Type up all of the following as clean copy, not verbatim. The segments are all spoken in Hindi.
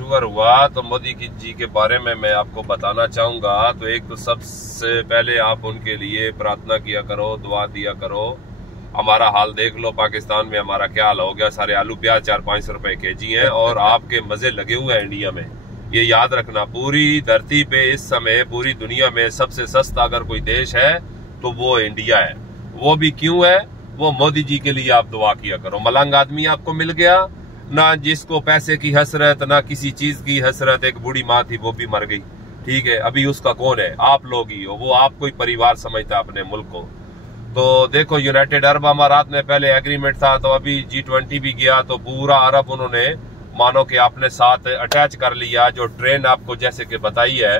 टूर हुआ तो मोदी जी के बारे में मैं आपको बताना चाहूंगा। तो एक तो सबसे पहले आप उनके लिए प्रार्थना किया करो, दुआ दिया करो। हमारा हाल देख लो, पाकिस्तान में हमारा क्या हाल हो गया। सारे आलू प्याज 400-500 रुपए केजी हैं और आपके मजे लगे हुए हैं इंडिया में। ये याद रखना, पूरी धरती पे इस समय पूरी दुनिया में सबसे सस्ता अगर कोई देश है तो वो इंडिया है। वो भी क्यों है? वो मोदी जी के लिए आप दुआ किया करो। मलंग आदमी आपको मिल गया ना, जिसको पैसे की हसरत ना किसी चीज की हसरत। एक बूढ़ी माँ थी, वो भी मर गई, ठीक है। अभी उसका कौन है? आप लोग ही हो। वो आपको ही परिवार समझता है, अपने मुल्क को। तो देखो, यूनाइटेड अरब अमारात में पहले एग्रीमेंट था, तो अभी G20 भी गया तो पूरा अरब उन्होंने मानो कि अपने साथ अटैच कर लिया। जो ट्रेन आपको जैसे कि बताई है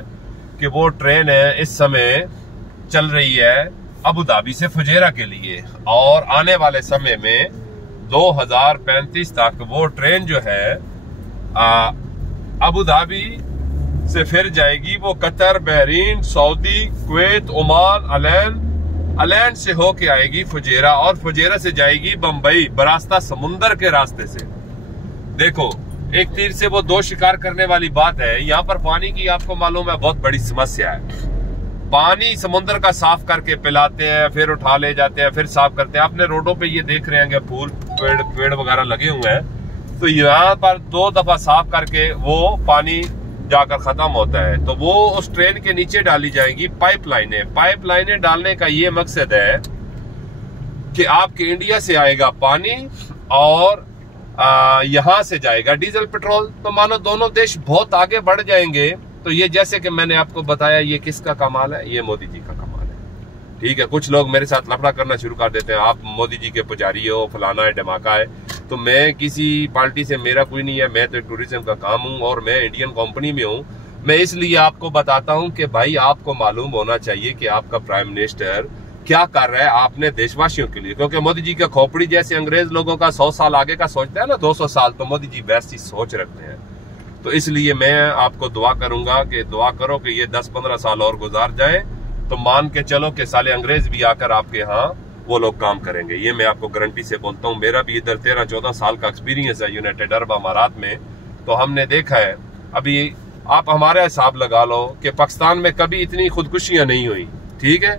कि वो ट्रेन है इस समय चल रही है अबू धाबी से फुजेरा के लिए, और आने वाले समय में 2035 तक वो ट्रेन जो है अबू धाबी से फिर जाएगी, वो Qatar, Bahrain, Saudi, Kuwait, Oman, Al Ain से होके आएगी फुजेरा, और फुजेरा से जाएगी बंबई बरास्ता समुंदर के रास्ते से। देखो, एक तीर से वो दो शिकार करने वाली बात है। यहाँ पर पानी की आपको मालूम है बहुत बड़ी समस्या है। पानी समुद्र का साफ करके पिलाते हैं, फिर उठा ले जाते हैं, फिर साफ करते हैं। आपने रोडों पे ये देख रहे हैं फूल पेड़ वगैरह लगे हुए हैं, तो यहाँ पर 2 दफा साफ करके वो पानी जाकर खत्म होता है। तो वो उस ट्रेन के नीचे डाली जाएंगी पाइपलाइनें डालने का ये मकसद है कि आपके इंडिया से आएगा पानी और यहाँ से जाएगा डीजल पेट्रोल। तो मानो दोनों देश बहुत आगे बढ़ जाएंगे। तो ये जैसे कि मैंने आपको बताया, ये किसका कमाल है? ये मोदी जी का कमाल है, ठीक है। कुछ लोग मेरे साथ लफड़ा करना शुरू कर देते हैं, आप मोदी जी के पुजारी हो, फलाना है, धमाका है। तो मैं किसी पार्टी से, मेरा कोई नहीं है। मैं तो टूरिज्म का काम हूँ और मैं इंडियन कंपनी में हूँ। मैं इसलिए आपको बताता हूँ कि भाई आपको मालूम होना चाहिए कि आपका प्राइम मिनिस्टर क्या कर रहा है आपने देशवासियों के लिए। क्योंकि मोदी जी का खोपड़ी जैसे अंग्रेज लोगों का 100 साल आगे का सोचता है ना, 200 साल, तो मोदी जी वैसी सोच रखते हैं। तो इसलिए मैं आपको दुआ करूंगा कि दुआ करो कि ये 10-15 साल और गुजार जाए, तो मान के चलो कि साले अंग्रेज भी आकर आपके यहाँ वो लोग काम करेंगे। ये मैं आपको गारंटी से बोलता हूँ। मेरा भी इधर 13-14 साल का एक्सपीरियंस है यूनाइटेड अरब अमारात में। तो हमने देखा है, अभी आप हमारा हिसाब लगा लो कि पाकिस्तान में कभी इतनी खुदकुशियां नहीं हुई, ठीक है।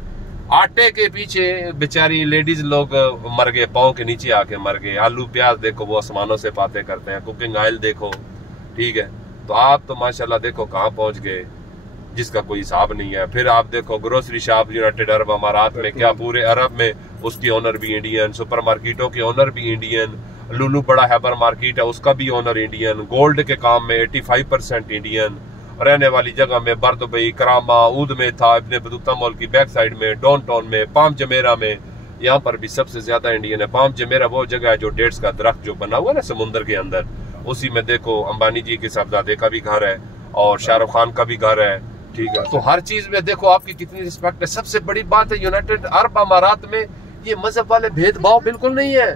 आटे के पीछे बेचारी लेडीज लोग मर गए, पाँव के नीचे आके मर गए। आलू प्याज देखो वो आसमानों से बातें करते हैं, कुकिंग ऑयल देखो, ठीक है। तो आप तो माशाल्लाह देखो कहाँ पहुंच गए, जिसका कोई हिसाब नहीं है। फिर आप देखो ग्रोसरी शॉप यूनाइटेड अरब अमारात में, क्या पूरे अरब में उसकी ओनर भी इंडियन, सुपर मार्केटों के ओनर भी इंडियन, लुलू बड़ा हैबर मार्केट है उसका भी ओनर इंडियन, गोल्ड के काम में 85% इंडियन, रहने वाली जगह में बर्दुबई, करामा, ऊद में था, इब्ने बतूता मॉल की बैक साइड में, डाउन टाउन में, पाम जमेरा में, यहाँ पर भी सबसे ज्यादा इंडियन है। पाम जमेरा वो जगह है जो डेट्स का दरख्त जो बना हुआ है ना समुद्र के अंदर, उसी में देखो अंबानी जी के साहबजादे का भी घर है और शाहरुख खान का भी घर है, ठीक है। तो हर चीज में देखो आपकी कितनी रिस्पेक्ट है। सबसे बड़ी बात है यूनाइटेड अरब अमारात में ये मजहब वाले भेदभाव बिल्कुल नहीं है,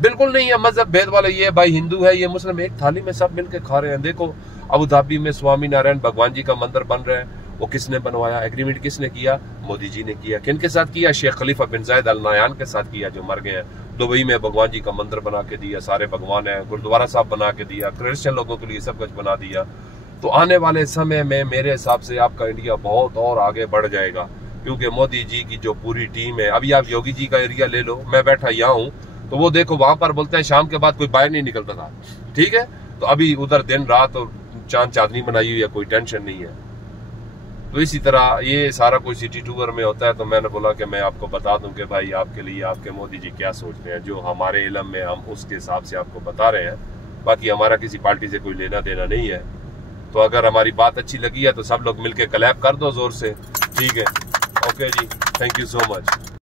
बिल्कुल नहीं है मजहब भेद वाले। ये भाई हिंदू है, ये मुस्लिम, एक थाली में सब मिलके खा रहे हैं। देखो अबू धाबी में स्वामी नारायण भगवान जी का मंदिर बन रहा है, वो किसने बनवाया? एग्रीमेंट किसने किया? मोदी जी ने किया। किन के साथ किया? शेख खलीफा बिन जायद अल नहयान के साथ किया, जो मर गए हैं। दुबई में भगवान जी का मंदिर बना के दिया, सारे भगवान है, गुरुद्वारा साहब बना के दिया, क्रिश्चियन लोगों के लिए सब कुछ बना दिया। तो आने वाले समय में मेरे हिसाब से आपका इंडिया बहुत और आगे बढ़ जाएगा, क्योंकि मोदी जी की जो पूरी टीम है। अभी आप योगी जी का एरिया ले लो, मैं बैठा यहाँ हूँ, तो वो देखो वहां पर बोलते हैं शाम के बाद कोई बाहर नहीं निकलता था, ठीक है। तो अभी उधर दिन रात और चांद चांदनी बनाई हुई है, कोई टेंशन नहीं है। तो इसी तरह ये सारा कोई सिटी टूर में होता है। तो मैंने बोला कि मैं आपको बता दूं कि भाई आपके लिए आपके मोदी जी क्या सोचते हैं, जो हमारे इल्म में हम उसके हिसाब से आपको बता रहे हैं। बाकी हमारा किसी पार्टी से कोई लेना देना नहीं है। तो अगर हमारी बात अच्छी लगी है तो सब लोग मिलके क्लैप कर दो जोर से, ठीक है। ओके जी, थैंक यू सो मच।